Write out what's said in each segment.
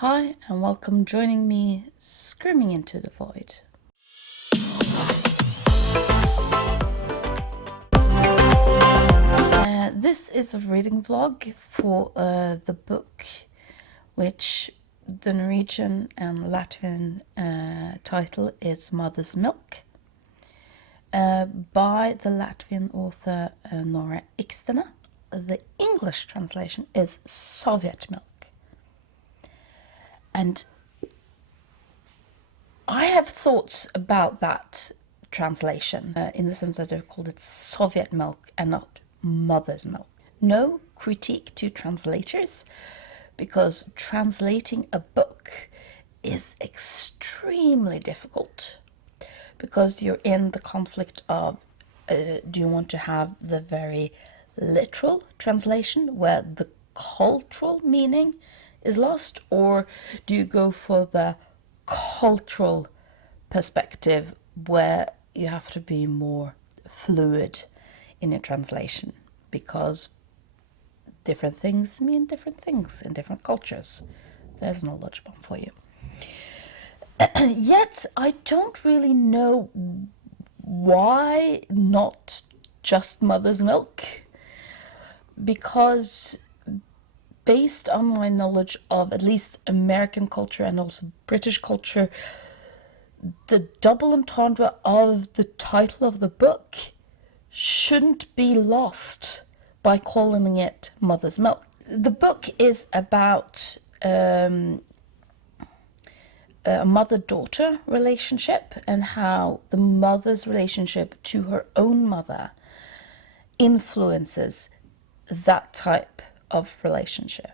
Hi and welcome joining me screaming into the void. This is a reading vlog for the book which the Norwegian and Latvian title is Mother's Milk by the Latvian author Nora Ikstena. The English translation is Soviet Milk. And I have thoughts about that translation in the sense that they've called it Soviet milk and not mother's milk. No critique to translators, because translating a book is extremely difficult, because you're in the conflict of do you want to have the very literal translation where the cultural meaning is lost, or do you go for the cultural perspective where you have to be more fluid in your translation, because different things mean different things in different cultures. There's a knowledge bomb for you. Yet I don't really know why not just mother's milk, because based on my knowledge of at least American culture and also British culture, the double entendre of the title of the book shouldn't be lost by calling it Mother's Milk. The book is about a mother-daughter relationship and how the mother's relationship to her own mother influences that type of relationship,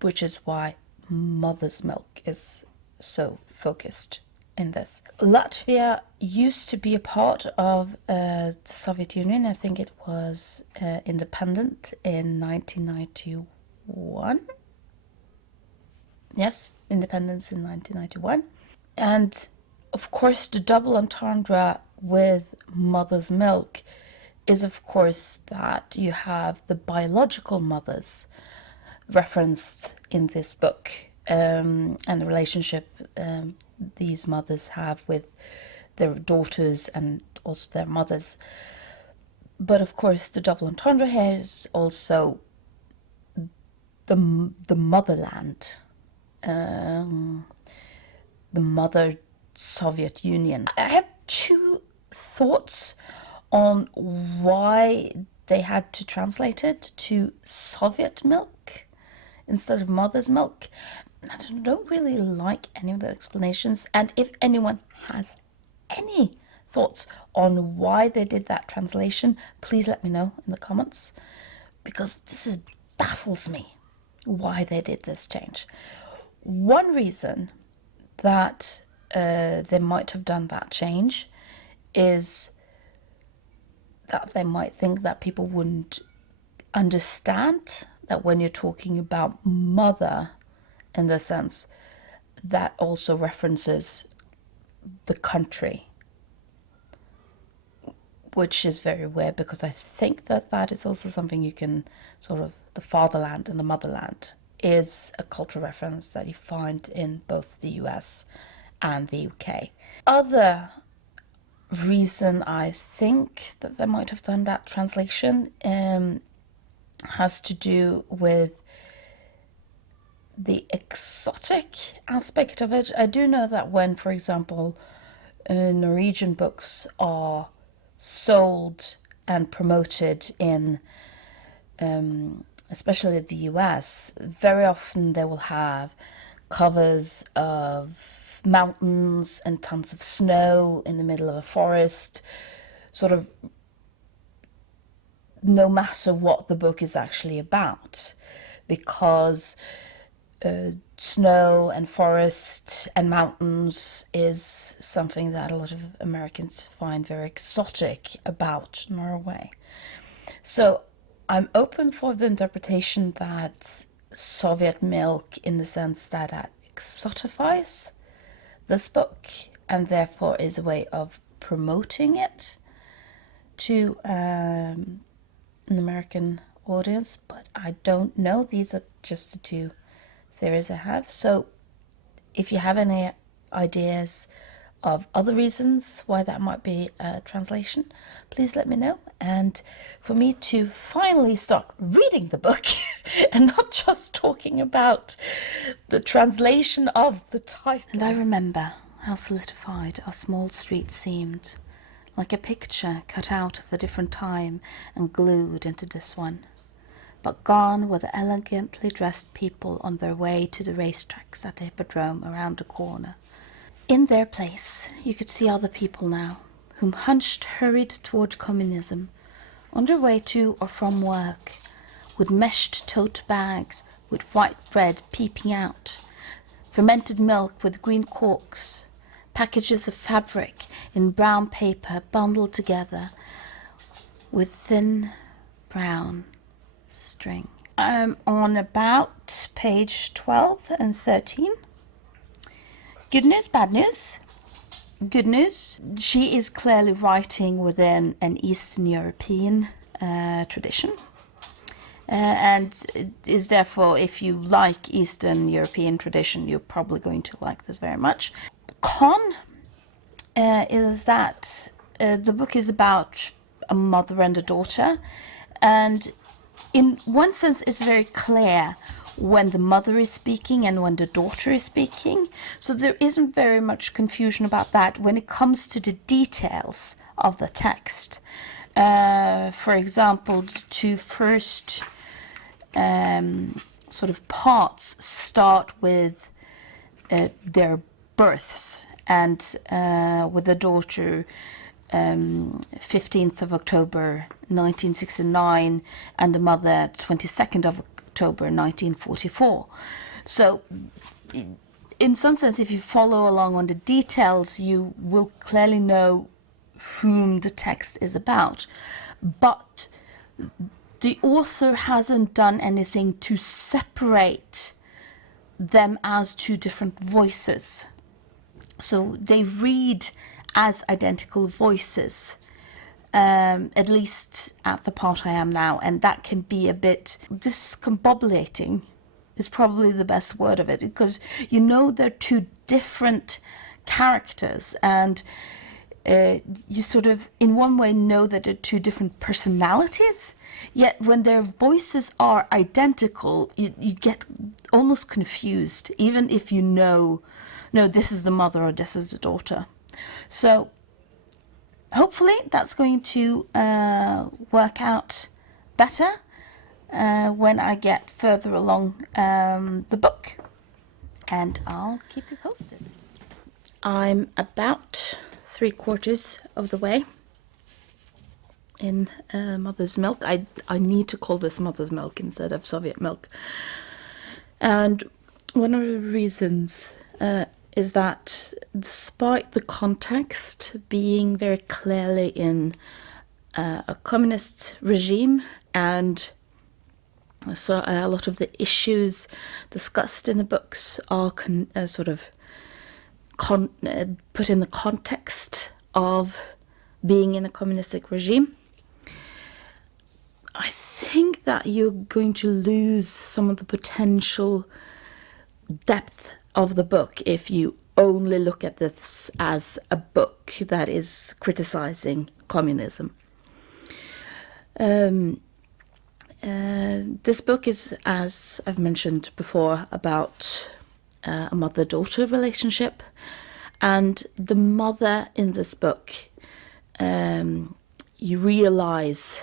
which is why Mother's Milk is so focused in this. Latvia used to be a part of the Soviet Union. I think it was independent in 1991. Yes, independence in 1991. And of course, the double entendre with Mother's Milk is, of course, that you have the biological mothers referenced in this book, and the relationship these mothers have with their daughters and also their mothers. But of course, the double entendre here is also the motherland, the mother Soviet Union. I have two thoughts on why they had to translate it to Soviet milk instead of mother's milk. I don't really like any of the explanations, and if anyone has any thoughts on why they did that translation, please let me know in the comments, because this baffles me why they did this change. One reason that they might have done that change is that they might think that people wouldn't understand that when you're talking about mother, in the sense that also references the country, which is very weird, because I think that is also something you can sort of, the fatherland and the motherland is a cultural reference that you find in both the US and the UK. Other reason I think that they might have done that translation has to do with the exotic aspect of it. I do know that when, for example, Norwegian books are sold and promoted in especially the US, very often they will have covers of mountains and tons of snow in the middle of a forest, sort of no matter what the book is actually about, because snow and forest and mountains is something that a lot of Americans find very exotic about Norway. So I'm open for the interpretation that Soviet milk, in the sense that it exotifies this book and therefore is a way of promoting it to an American audience, but I don't know. These are just the two theories I have. So if you have any ideas of other reasons why that might be a translation, please let me know. And for me to finally start reading the book and not just talking about the translation of the title. And I remember how solidified our small street seemed, like a picture cut out of a different time and glued into this one. But gone were the elegantly dressed people on their way to the racetracks at the hippodrome around the corner. In their place, you could see other people now, whom hunched hurried toward communism, on their way to or from work, with meshed tote bags, with white bread peeping out, fermented milk with green corks, packages of fabric in brown paper bundled together with thin brown string. I'm on about page 12 and 13. Good news, bad news. Good news, she is clearly writing within an Eastern European tradition. And it is therefore, if you like Eastern European tradition, you're probably going to like this very much. Con is that the book is about a mother and a daughter, and in one sense it's very clear when the mother is speaking and when the daughter is speaking, so there isn't very much confusion about that when it comes to the details of the text. For example, the two first sort of parts start with their births, and with the daughter 15th of October 1969 and the mother 22nd of October 1944. So in some sense, if you follow along on the details, you will clearly know whom the text is about. But the author hasn't done anything to separate them as two different voices. So they read as identical voices, at least at the part I am now, and that can be a bit discombobulating, is probably the best word of it, because you know they're two different characters, and you sort of in one way know that they're two different personalities, yet when their voices are identical, you get almost confused, even if you know, no, this is the mother or this is the daughter. So hopefully that's going to work out better when I get further along the book, and I'll keep you posted. I'm about 3/4 of the way in Mother's Milk. I need to call this Mother's Milk instead of Soviet milk. And one of the reasons is that despite the context being very clearly in a communist regime, and so a lot of the issues discussed in the books are sort of put in the context of being in a communistic regime, I think that you're going to lose some of the potential depth of the book if you only look at this as a book that is criticizing communism. This book is, as I've mentioned before, about a mother-daughter relationship, and the mother in this book, you realize,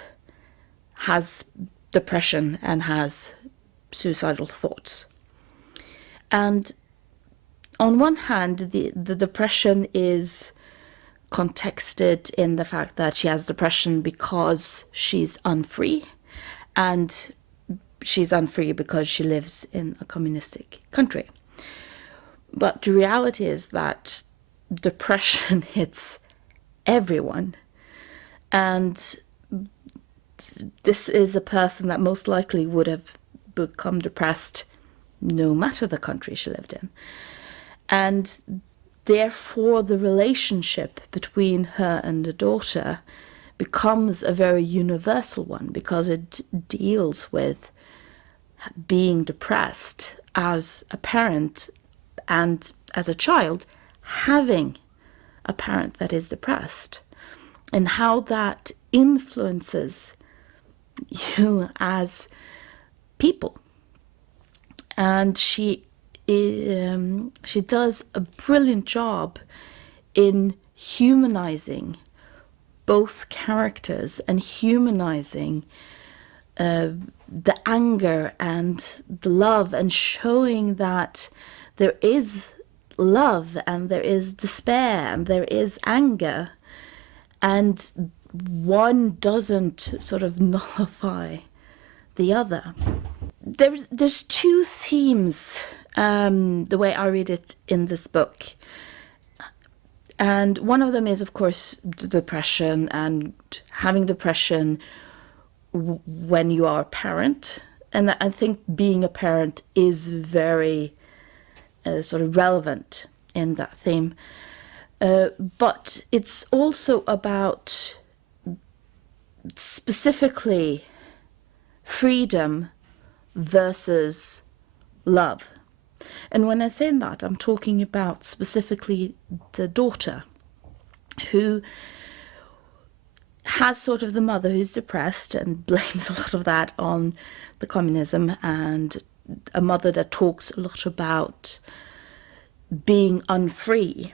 has depression and has suicidal thoughts. And on one hand, the depression is contexted in the fact that she has depression because she's unfree, and she's unfree because she lives in a communistic country. But the reality is that depression hits everyone, and this is a person that most likely would have become depressed no matter the country she lived in. And therefore the relationship between her and the daughter becomes a very universal one, because it deals with being depressed as a parent and as a child having a parent that is depressed, and how that influences you as people. And she does a brilliant job in humanizing both characters and humanizing the anger and the love, and showing that there is love and there is despair and there is anger, and one doesn't sort of nullify the other. There's two themes, the way I read it in this book. And one of them is, of course, the depression, and having depression when you are a parent. And I think being a parent is very sort of relevant in that theme. But it's also about specifically freedom versus love. And when I say that, I'm talking about specifically the daughter, who has sort of the mother who's depressed and blames a lot of that on the communism, and a mother that talks a lot about being unfree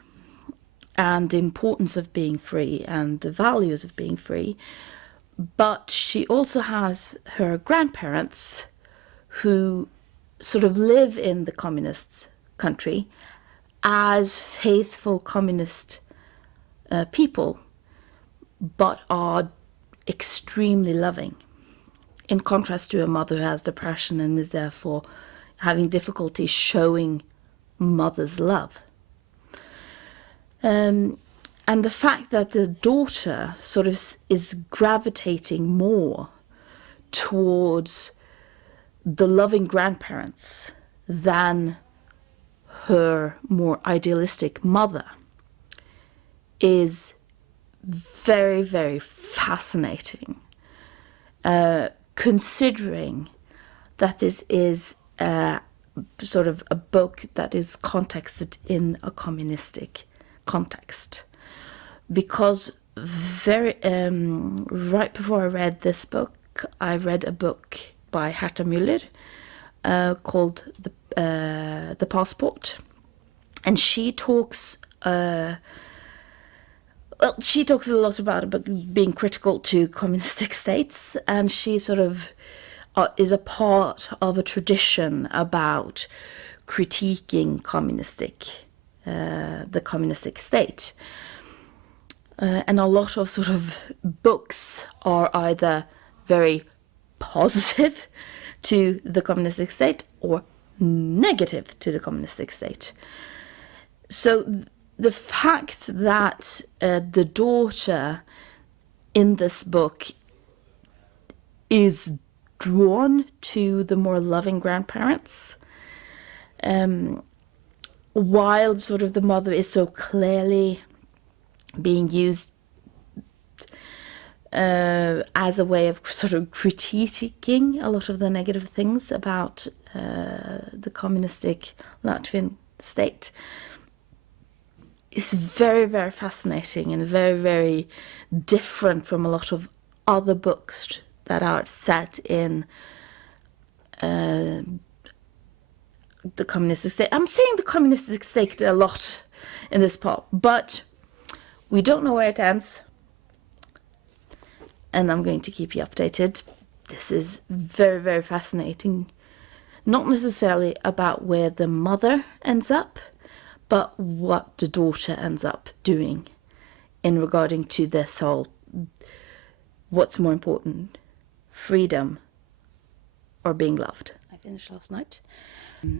and the importance of being free and the values of being free. But she also has her grandparents who sort of live in the communist country as faithful communist people, but are extremely loving, in contrast to a mother who has depression and is therefore having difficulty showing mother's love. And the fact that the daughter sort of is gravitating more towards the loving grandparents than her more idealistic mother is very, very fascinating, considering that this is sort of a book that is contexted in a communistic context. Because right before I read this book, I read a book by Herta Müller called The Passport, and she talks a lot about being critical to communistic states, and she sort of is a part of a tradition about critiquing the communistic state. And a lot of sort of books are either very positive to the communistic state or negative to the communistic state. So the fact that the daughter in this book is drawn to the more loving grandparents, while sort of the mother is so clearly being used as a way of sort of critiquing a lot of the negative things about the communistic Latvian state, is very, very fascinating and very, very different from a lot of other books that are set in the communistic state. I'm saying the communistic state a lot in this part, but we don't know where it ends, and I'm going to keep you updated. This is very, very fascinating. Not necessarily about where the mother ends up, but what the daughter ends up doing in regarding to this whole, what's more important, freedom or being loved. I finished last night.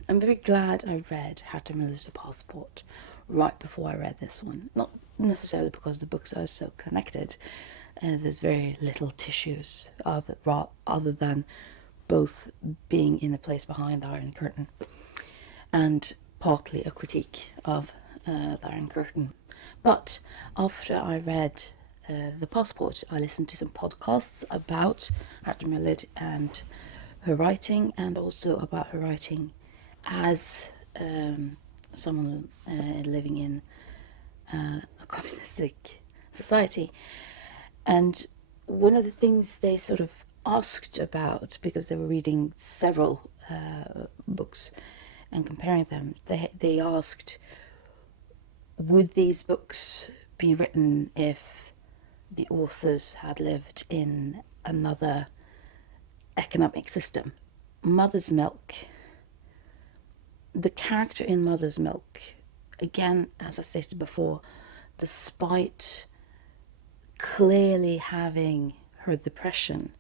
I'm very glad I read Herta Müller's The Passport right before I read this one. Not necessarily because the books are so connected. There's very little tissues other than both being in a place behind the Iron Curtain and partly a critique of the Iron Curtain. But after I read The Passport, I listened to some podcasts about Herta Müller and her writing, and also about her writing as someone living in a communistic society. And one of the things they sort of asked about, because they were reading several books and comparing them, they asked, would these books be written if the authors had lived in another economic system? Mother's Milk, the character in Mother's Milk, again, as I stated before, despite clearly having her depression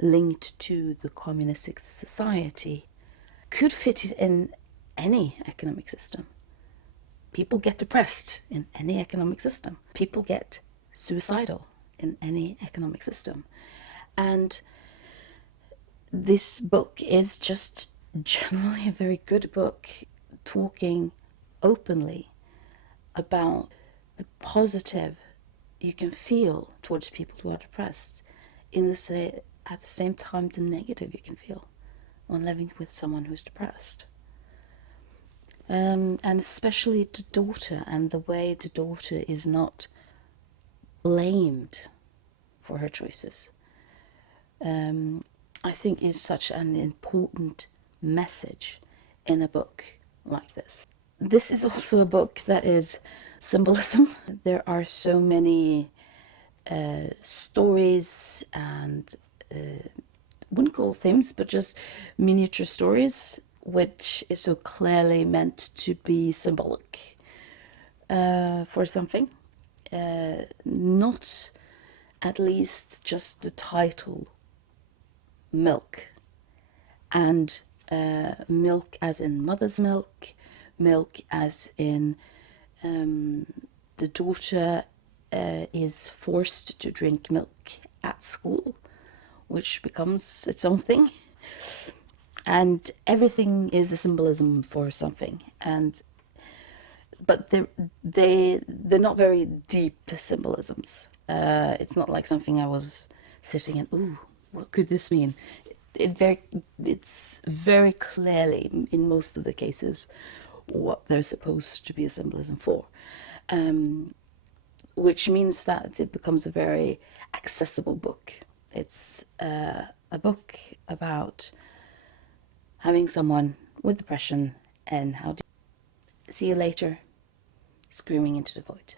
linked to the communistic society, could fit it in any economic system. People get depressed in any economic system. People get suicidal in any economic system. And this book is just generally a very good book, talking openly about the positive you can feel towards people who are depressed, at the same time the negative you can feel when living with someone who's depressed. And especially the daughter, and the way the daughter is not blamed for her choices, I think is such an important message in a book like this. This is also a book that is symbolism. There are so many stories and wouldn't call themes, but just miniature stories, which is so clearly meant to be symbolic for something. Not at least just the title, milk, and milk as in mother's milk, milk as in the daughter is forced to drink milk at school, which becomes its own thing. And everything is a symbolism for something. But they're not very deep symbolisms. It's not like something I was sitting and, ooh, what could this mean? It's very clearly, in most of the cases, what they're supposed to be a symbolism for. Which means that it becomes a very accessible book. It's a book about having someone with depression and how to see you later, screaming into the void.